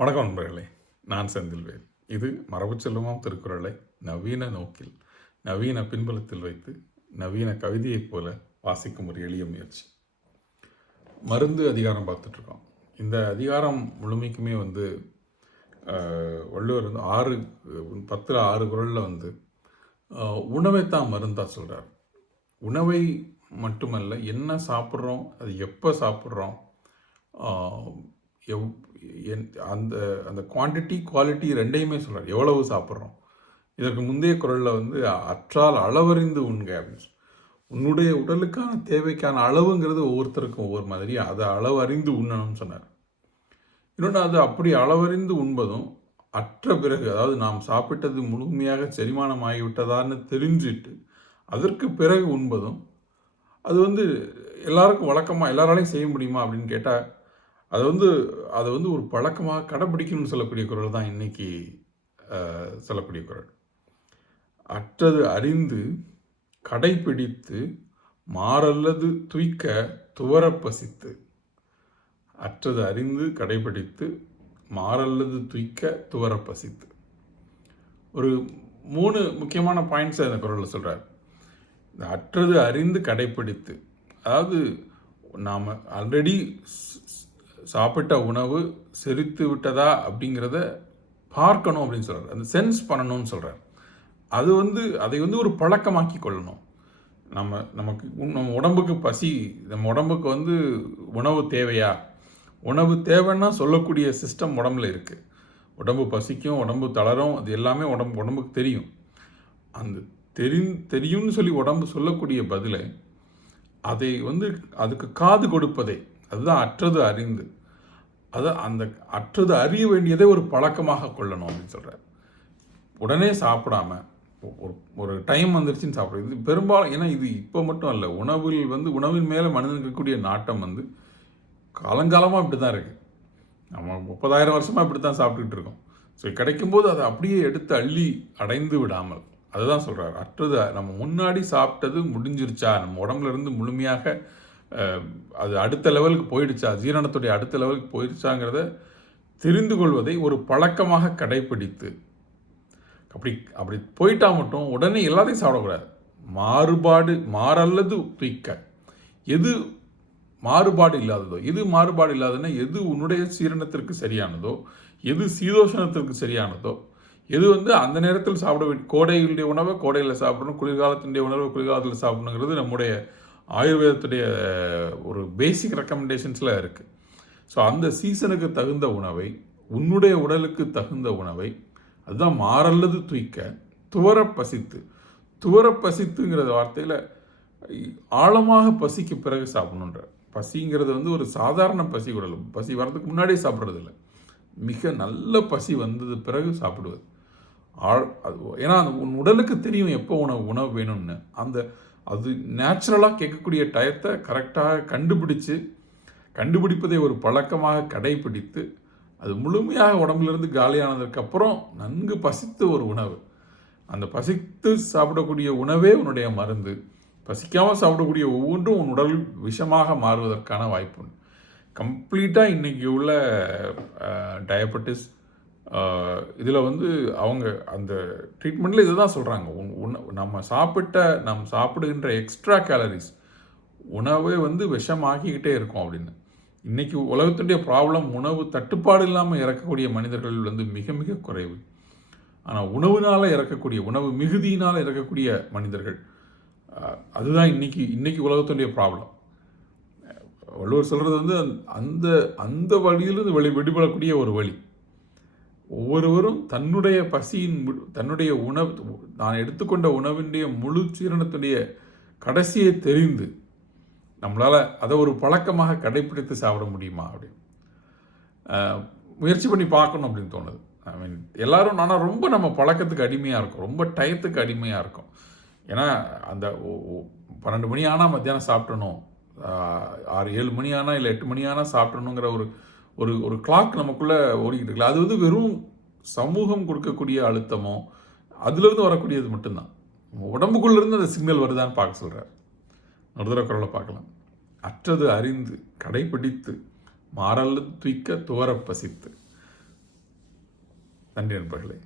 வணக்கம் நண்பர்களே நான் செந்தில்வேல். இது மரபு செல்வமாம் திருக்குறளை நவீன நோக்கில் நவீன பின்புலத்தில் வைத்து நவீன கவிதையைப் போல வாசிக்கும் ஒரு எளிய முயற்சி. மருந்து அதிகாரம் பார்த்துட்ருக்கோம். இந்த அதிகாரம் முழுமைக்குமே வந்து வள்ளுவர் வந்து ஆறு பத்தில் ஆறு குரலில் வந்து உணவை உணவைத்தான் மருந்தாக சொல்கிறார் உணவை மட்டுமல்ல என்ன சாப்பிட்றோம் அது எப்போ சாப்பிட்றோம் எவ் என்- அந்த அந்த குவாண்டிட்டி குவாலிட்டி ரெண்டையுமே சொல்கிறார் எவ்வளவு சாப்பிட்றோம்? இதற்கு முந்தைய குரலில் வந்து அற்றால் அளவறிந்து உண்க அப்படின்னு உன்னுடைய உடலுக்கான தேவைக்கான அளவுங்கிறது ஒவ்வொருத்தருக்கும் ஒவ்வொரு மாதிரி அதை அளவறிந்து உண்ணணும்னு சொன்னார். இன்னொன்று அது அப்படி அளவறிந்து உண்பதும் அற்ற பிறகு அதாவது நாம் சாப்பிட்டது முழுமையாக செரிமானம் ஆகிவிட்டதான்னு தெரிஞ்சிட்டு அதற்கு பிறகு உண்பதும் அது வந்து எல்லாருக்கும் வழக்கமாக எல்லாராலையும் செய்ய முடியுமா அப்படின்னு கேட்டால் அது வந்து அதை வந்து ஒரு பழக்கமாக கடைப்பிடிக்கணும்னு சொல்லக்கூடிய குரல் தான் இன்னைக்கு சொல்லக்கூடிய குரல். அற்றது அறிந்து கடைப்பிடித்து மாறல்லது துய்க்க துவர பசித்து. அற்றது அறிந்து கடைப்பிடித்து மாறல்லது துய்க்க துவரப் பசித்து. ஒரு மூணு முக்கியமான பாயிண்ட்ஸை அந்த குரலில் சொல்கிறார் இந்த அற்றது அறிந்து கடைப்பிடித்து. அதாவது நாம் ஆல்ரெடி சாப்பிட்ட உணவு செரித்து விட்டதா அப்படிங்கிறத பார்க்கணும் அப்படின்னு சொல்கிறார் அந்த சென்ஸ் பண்ணணும்னு சொல்கிறார் அது வந்து அதை வந்து ஒரு பழக்கமாக்கி கொள்ளணும். நம்ம நமக்கு நம்ம உடம்புக்கு பசி நம்ம உடம்புக்கு வந்து உணவு தேவையா? உணவு தேவைன்னா சொல்லக்கூடிய சிஸ்டம் உடம்புல இருக்குது உடம்பு பசிக்கும் உடம்பு தளரும் அது எல்லாமே உடம்பு உடம்புக்கு தெரியும். அந்த தெரி தெரியும்னு சொல்லி உடம்பு சொல்லக்கூடிய பதிலை அதை வந்து அதுக்கு காது கொடுப்பதே அதுதான் அற்றது அறிந்து. அது அந்த அற்றது அறிய வேண்டியதை ஒரு பழக்கமாக கொள்ளணும் அப்படின்னு சொல்கிறார் உடனே சாப்பிடாம ஒரு ஒரு டைம் வந்துருச்சுன்னு சாப்பிடுறது. இது பெரும்பாலும் ஏன்னா இது இப்போ மட்டும் இல்லை உணவில் வந்து உணவின் மேலே மனிதனுக்கு இருக்கக்கூடிய நாட்டம் வந்து காலங்காலமாக இப்படி தான் இருக்குது நம்ம முப்பதாயிரம் வருஷமாக இப்படி தான் சாப்பிட்டுக்கிட்டு இருக்கோம். ஸோ கிடைக்கும்போது அதை அப்படியே எடுத்து அள்ளி அடைந்து விடாமல் அதுதான் சொல்கிறார் அற்றது நம்ம முன்னாடி சாப்பிட்டது முடிஞ்சிருச்சா? நம்ம உடம்புல இருந்து முழுமையாக அது அடுத்த லெவலுக்கு போயிடுச்சா? ஜீரணத்துடைய அடுத்த லெவலுக்கு போயிடுச்சாங்கிறத தெரிந்து கொள்வதை ஒரு பழக்கமாக கடைப்பிடித்து அப்படி அப்படி போயிட்டா மட்டும் உடனே எல்லாத்தையும் சாப்பிடக்கூடாது. மாறுபாடு மாறல்லது துய்க்க எது மாறுபாடு இல்லாததோ எது மாறுபாடு இல்லாததுன்னா எது உன்னுடைய சீரணத்திற்கு சரியானதோ எது சீதோஷணத்திற்கு சரியானதோ எது வந்து அந்த நேரத்தில் சாப்பிட வேண்டிய கோடையுடைய உணவை கோடையில் சாப்பிடணும் குளிர்காலத்தினுடைய உணவை குளிர்காலத்தில் சாப்பிடணுங்கிறது நம்முடைய ஆயுர்வேதத்துடைய ஒரு பேசிக் ரெக்கமெண்டேஷன்ஸில் இருக்குது ஸோ அந்த சீசனுக்கு தகுந்த உணவை உன்னுடைய உடலுக்கு தகுந்த உணவை அதுதான் மாறல்லது துய்க்க துவர பசித்து. துவர பசித்துங்கிற வார்த்தையில் ஆழமாக பசிக்கு பிறகு சாப்பிடணுன்ற. பசிங்கிறது வந்து ஒரு சாதாரண பசி கூட பசி வர்றதுக்கு முன்னாடியே சாப்பிட்றது இல்லை. மிக நல்ல பசி வந்தது பிறகு சாப்பிடுவது. ஆழ் அது ஏன்னா அந்த உன் உடலுக்கு தெரியும் எப்போ உணவு உணவு வேணும்னு. அந்த அது நேச்சுரலாக கேட்கக்கூடிய டயத்தை கரெக்டாக கண்டுபிடிச்சு கண்டுபிடிப்பதை ஒரு பழக்கமாக கடைபிடித்து அது முழுமையாக உடம்புலேருந்து காலியானதுக்கப்புறம் நன்கு பசித்த ஒரு உணவு. அந்த பசித்து சாப்பிடக்கூடிய உணவே உன்னுடைய மருந்து. பசிக்காமல் சாப்பிடக்கூடிய ஒவ்வொன்றும் உன் உடல் விஷமாக மாறுவதற்கான வாய்ப்பு உண்டு கம்ப்ளீட்டாக இன்றைக்கி உள்ள டயபெட்டிஸ் இதில் வந்து அவங்க அந்த ட்ரீட்மெண்ட்டில் இதை தான் சொல்கிறாங்க உன் உண நம்ம சாப்பிட்ட நாம் சாப்பிடுகின்ற எக்ஸ்ட்ரா கேலரிஸ் உணவே வந்து விஷமாக்கிக்கிட்டே இருக்கும் அப்படின்னு. இன்றைக்கி உலகத்துடைய ப்ராப்ளம் உணவு தட்டுப்பாடு இல்லாமல் இறக்கக்கூடிய மனிதர்கள் வந்து மிக மிக குறைவு. ஆனால் உணவுனால் இறக்கக்கூடிய உணவு மிகுதியினால் இறக்கக்கூடிய மனிதர்கள் அதுதான் இன்றைக்கி இன்றைக்கி உலகத்துடைய ப்ராப்ளம் வள்ளுவர் சொல்கிறது வந்து அந்த அந்த வழியிலிருந்து வெளி விடுபடக்கூடிய ஒரு வழி. ஒவ்வொருவரும் தன்னுடைய பசியின் மு- தன்னுடைய உணவு நான் எடுத்துக்கொண்ட உணவினுடைய முழு சீரணத்துடைய கடைசியை தெரிந்து நம்மளால் அதை ஒரு பழக்கமாக கடைப்பிடித்து சாப்பிட முடியுமா அப்படின்னு. முயற்சி பண்ணி பார்க்கணும் அப்படின்னு தோணுது. ஐ மீன் எல்லோரும் ஆனால் ரொம்ப நம்ம பழக்கத்துக்கு அடிமையாக இருக்கும். ரொம்ப டயத்துக்கு அடிமையாக இருக்கும். ஏன்னா அந்த ஒ- பன்னெண்டு மணி ஆனால் மத்தியானம் சாப்பிடணும். ஆறு ஏழு மணி ஆனால் இல்லை எட்டு மணி ஆனால் சாப்பிடணுங்கிற ஒரு ஒரு ஒரு கிளாக் நமக்குள்ளே ஓடிக்கிட்டு இருக்கல அது வந்து வெறும் சமூகம் கொடுக்கக்கூடிய அழுத்தமோ அதுலேருந்து வரக்கூடியது மட்டும்தான். உடம்புக்குள்ளேருந்து அந்த சிக்னல் வருதான்னு பார்க்க சொல்கிறார் ஒரு குரலை பார்க்கலாம். அற்றது அறிந்து கடைபிடித்து மாறல் துய்க்க துவர பசித்து. நன்றி நண்பர்களே.